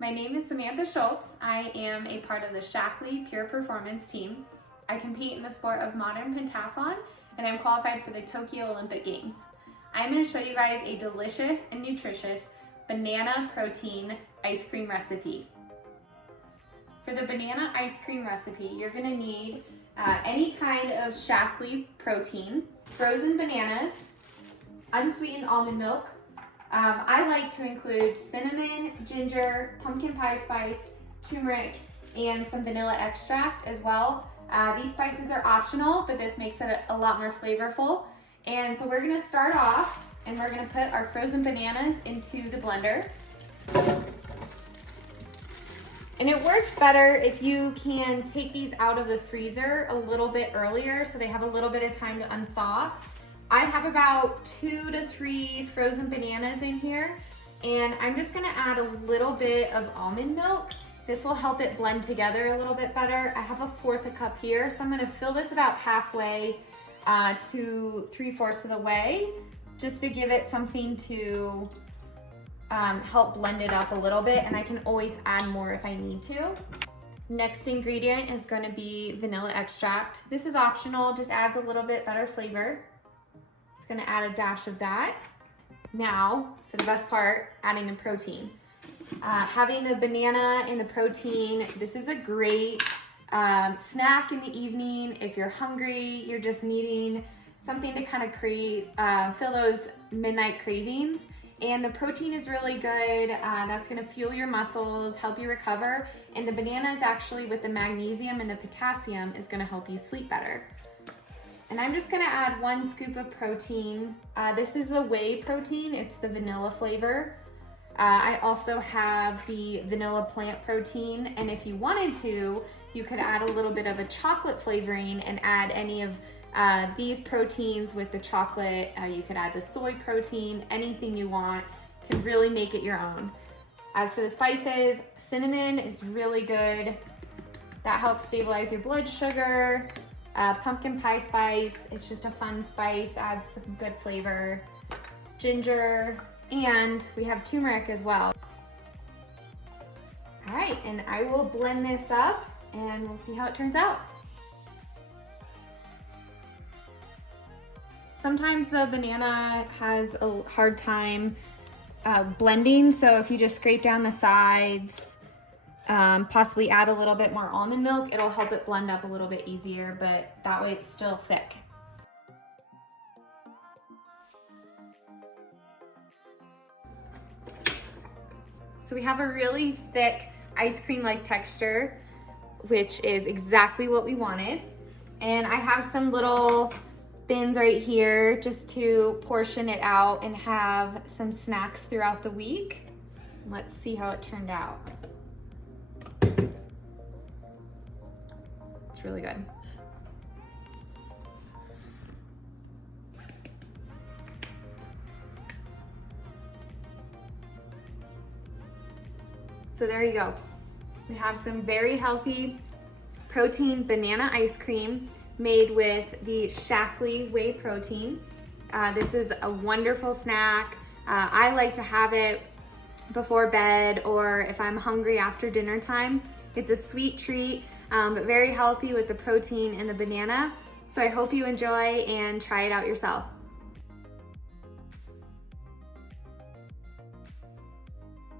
My name is Samantha Schultz. I am a part of the Shaklee Pure Performance team. I compete in the sport of modern pentathlon, and I'm qualified for the Tokyo Olympic Games. I'm going to show you guys a delicious and nutritious banana protein ice cream recipe. For the banana ice cream recipe, you're going to need any kind of Shaklee protein, frozen bananas, unsweetened almond milk. I like to include cinnamon, ginger, pumpkin pie spice, turmeric, and some vanilla extract as well. These spices are optional, but this makes it a lot more flavorful. And so we're gonna start off and we're gonna put our frozen bananas into the blender. And it works better if you can take these out of the freezer a little bit earlier so they have a little bit of time to unthaw. I have about 2 to 3 frozen bananas in here, and I'm just gonna add a little bit of almond milk. This will help it blend together a little bit better. I have 1/4 cup here, so I'm gonna fill this about halfway to 3/4 of the way, just to give it something to help blend it up a little bit, and I can always add more if I need to. Next ingredient is gonna be vanilla extract. This is optional, just adds a little bit better flavor. Just gonna add a dash of that. Now, for the best part, adding the protein. Having the banana and the protein, this is a great snack in the evening. If you're hungry, you're just needing something to kind of fill those midnight cravings. And the protein is really good. That's gonna fuel your muscles, help you recover. And the banana is actually, with the magnesium and the potassium, is gonna help you sleep better. And I'm just gonna add 1 scoop of protein. This is the whey protein, it's the vanilla flavor. I also have the vanilla plant protein, and if you wanted to, you could add a little bit of a chocolate flavoring and add any of these proteins with the chocolate. You could add the soy protein, anything you want. You can really make it your own. As for the spices, cinnamon is really good. That helps stabilize your blood sugar. Pumpkin pie spice, it's just a fun spice, adds some good flavor. Ginger, and we have turmeric as well. All right, and I will blend this up and we'll see how it turns out. Sometimes the banana has a hard time blending, so if you just scrape down the sides, possibly add a little bit more almond milk, it'll help it blend up a little bit easier, but that way it's still thick. So we have a really thick ice cream-like texture, which is exactly what we wanted. And I have some little bins right here just to portion it out and have some snacks throughout the week. Let's see how it turned out. It's really good. So there you go. We have some very healthy protein banana ice cream made with the Shaklee whey protein. This is a wonderful snack. I like to have it before bed or if I'm hungry after dinner time. It's a sweet treat, but very healthy with the protein and the banana. So I hope you enjoy and try it out yourself.